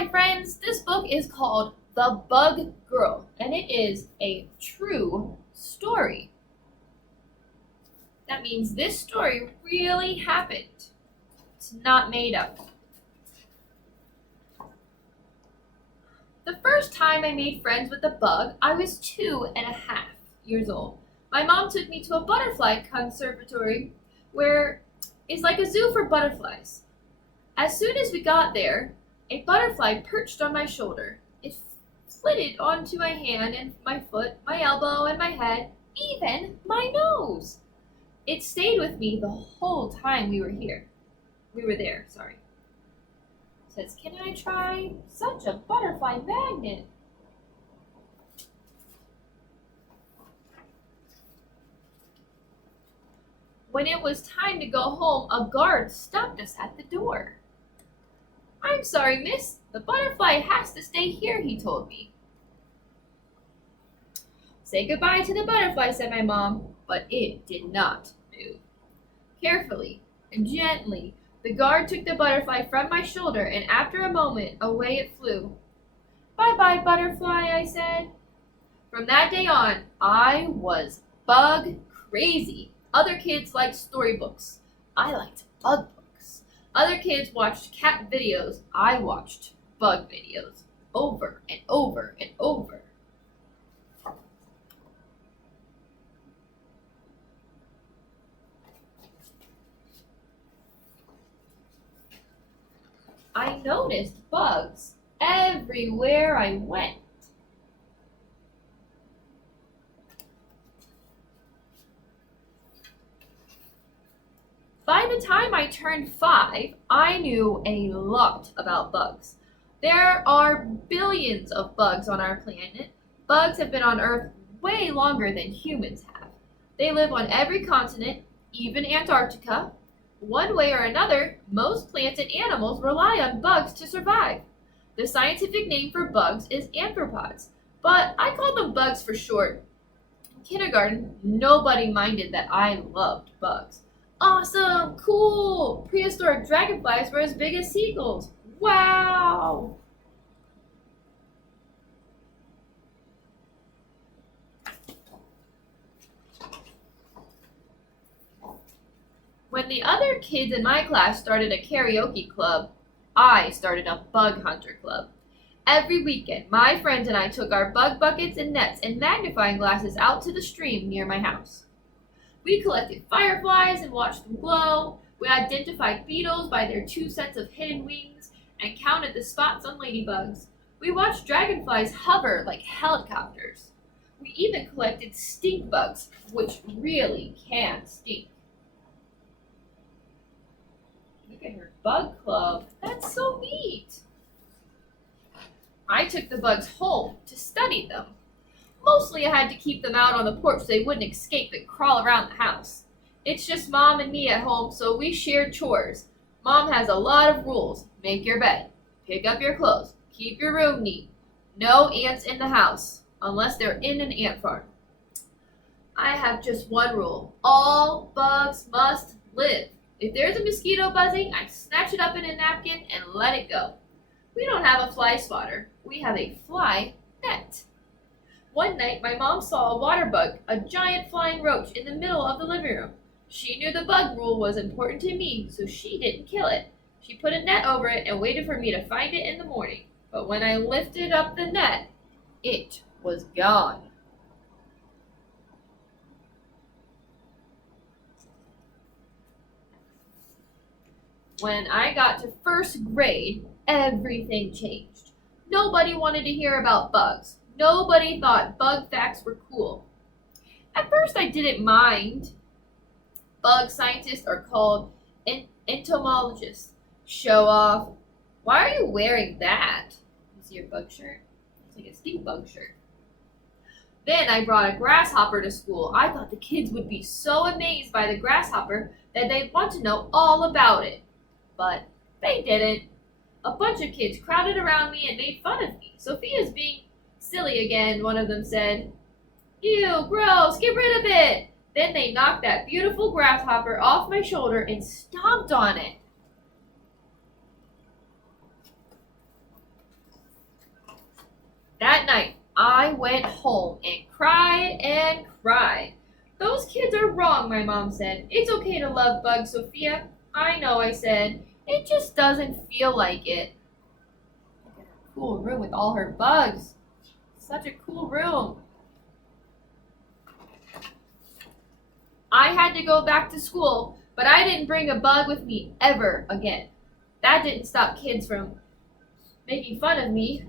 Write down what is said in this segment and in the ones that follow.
Hi friends, this book is called The Bug Girl, and it is a true story. That means this story really happened. It's not made up. The first time I made friends with a bug, I was 2.5 years old. My mom took me to a butterfly conservatory where it's like a zoo for butterflies. As soon as we got there, a butterfly perched on my shoulder. It flitted onto my hand and my foot, my elbow and my head, even my nose. It stayed with me the whole time we were there. It says, "Can I try such a butterfly magnet?" When it was time to go home, a guard stopped us at the door. "I'm sorry, miss. The butterfly has to stay here," he told me. "Say goodbye to the butterfly," said my mom, but it did not move. Carefully and gently, the guard took the butterfly from my shoulder, and after a moment, away it flew. "Bye-bye, butterfly," I said. From that day on, I was bug crazy. Other kids liked storybooks. I liked bug books. Other kids watched cat videos. I watched bug videos over and over and over. I noticed bugs everywhere I went. By the time I turned 5, I knew a lot about bugs. There are billions of bugs on our planet. Bugs have been on Earth way longer than humans have. They live on every continent, even Antarctica. One way or another, most plants and animals rely on bugs to survive. The scientific name for bugs is arthropods, but I call them bugs for short. In kindergarten, nobody minded that I loved bugs. Awesome! Cool! Prehistoric dragonflies were as big as seagulls. Wow! When the other kids in my class started a karaoke club, I started a bug hunter club. Every weekend, my friends and I took our bug buckets and nets and magnifying glasses out to the stream near my house. We collected fireflies and watched them glow. We identified beetles by their 2 sets of hidden wings and counted the spots on ladybugs. We watched dragonflies hover like helicopters. We even collected stink bugs, which really can stink. Look at her bug club. That's so neat. I took the bugs home to study them. Mostly I had to keep them out on the porch so they wouldn't escape and crawl around the house. It's just Mom and me at home, so we shared chores. Mom has a lot of rules. Make your bed. Pick up your clothes. Keep your room neat. No ants in the house, unless they're in an ant farm. I have just one rule. All bugs must live. If there's a mosquito buzzing, I snatch it up in a napkin and let it go. We don't have a fly swatter. We have a fly net. One night, my mom saw a water bug, a giant flying roach, in the middle of the living room. She knew the bug rule was important to me, so she didn't kill it. She put a net over it and waited for me to find it in the morning. But when I lifted up the net, it was gone. When I got to first grade, everything changed. Nobody wanted to hear about bugs. Nobody thought bug facts were cool. At first, I didn't mind. Bug scientists are called entomologists. Show off. Why are you wearing that? You see your bug shirt? It's like a stink bug shirt. Then I brought a grasshopper to school. I thought the kids would be so amazed by the grasshopper that they'd want to know all about it. But they didn't. A bunch of kids crowded around me and made fun of me. "Sophia's being silly again," one of them said. "Ew, gross, get rid of it." Then they knocked that beautiful grasshopper off my shoulder and stomped on it. That night, I went home and cried and cried. Those kids are wrong, my mom said. It's okay to love bugs, Sophia. I know, I said. It just doesn't feel like it. Look at her cool room with all her bugs. Such a cool room. I had to go back to school, but I didn't bring a bug with me ever again. That didn't stop kids from making fun of me.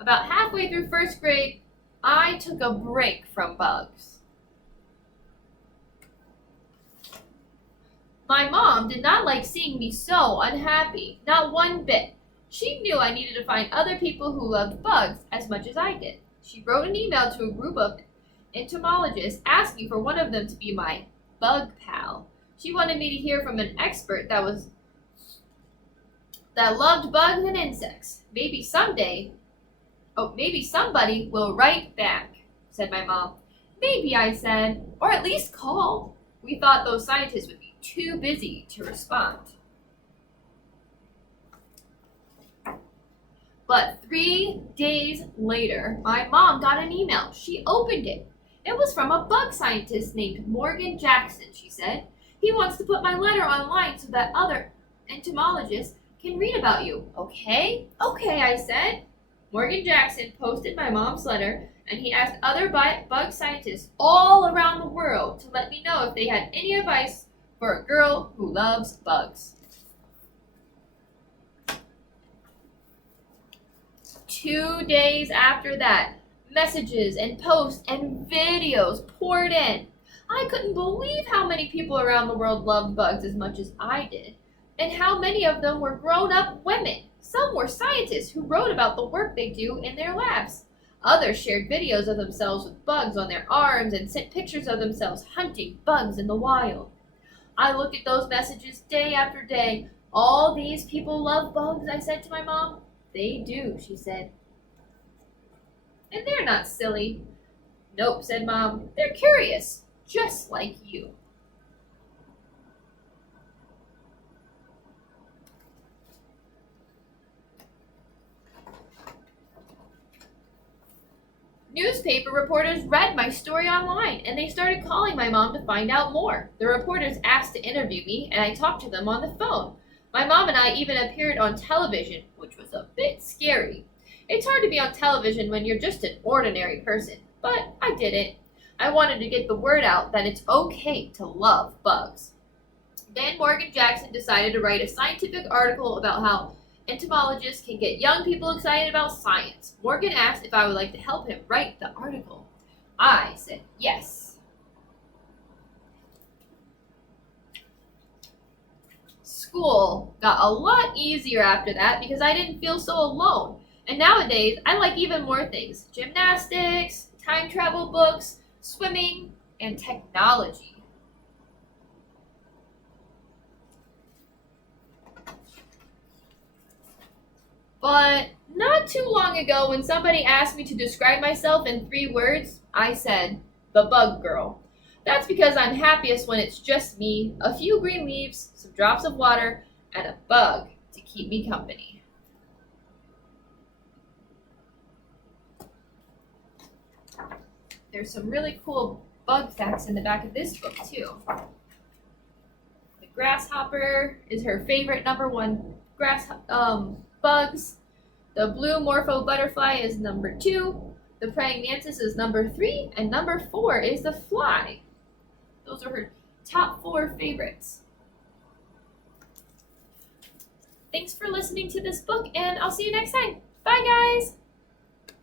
About halfway through first grade, I took a break from bugs. My mom did not like seeing me so unhappy, not one bit. She knew I needed to find other people who loved bugs as much as I did. She wrote an email to a group of entomologists asking for one of them to be my bug pal. She wanted me to hear from an expert that loved bugs and insects. Maybe somebody will write back, said my mom. Maybe, I said, or at least call. We thought those scientists would be too busy to respond. But 3 days later, my mom got an email. She opened it. It was from a bug scientist named Morgan Jackson, she said. He wants to put my letter online so that other entomologists can read about you. Okay, I said. Morgan Jackson posted my mom's letter, and he asked other bug scientists all around the world to let me know if they had any advice for a girl who loves bugs. 2 days after that, messages and posts and videos poured in. I couldn't believe how many people around the world loved bugs as much as I did, and how many of them were grown-up women. Some were scientists who wrote about the work they do in their labs. Others shared videos of themselves with bugs on their arms and sent pictures of themselves hunting bugs in the wild. I looked at those messages day after day. All these people love bugs, I said to my mom. They do, she said. And they're not silly. Nope, said Mom. They're curious, just like you. Newspaper reporters read my story online, and they started calling my mom to find out more. The reporters asked to interview me, and I talked to them on the phone. My mom and I even appeared on television, which was a bit scary. It's hard to be on television when you're just an ordinary person, but I did it. I wanted to get the word out that it's okay to love bugs. Then Morgan Jackson decided to write a scientific article about how entomologists can get young people excited about science. Morgan asked if I would like to help him write the article. I said yes. School got a lot easier after that because I didn't feel so alone. And nowadays, I like even more things. Gymnastics, time travel books, swimming, and technology. But not too long ago, when somebody asked me to describe myself in 3 words, I said, the bug girl. That's because I'm happiest when it's just me, a few green leaves, some drops of water, and a bug to keep me company. There's some really cool bug facts in the back of this book, too. The grasshopper is her favorite #1 bugs. The blue morpho butterfly is #2. The praying mantis is #3. And #4 is the fly. Those are her top 4 favorites. Thanks for listening to this book, and I'll see you next time. Bye, guys!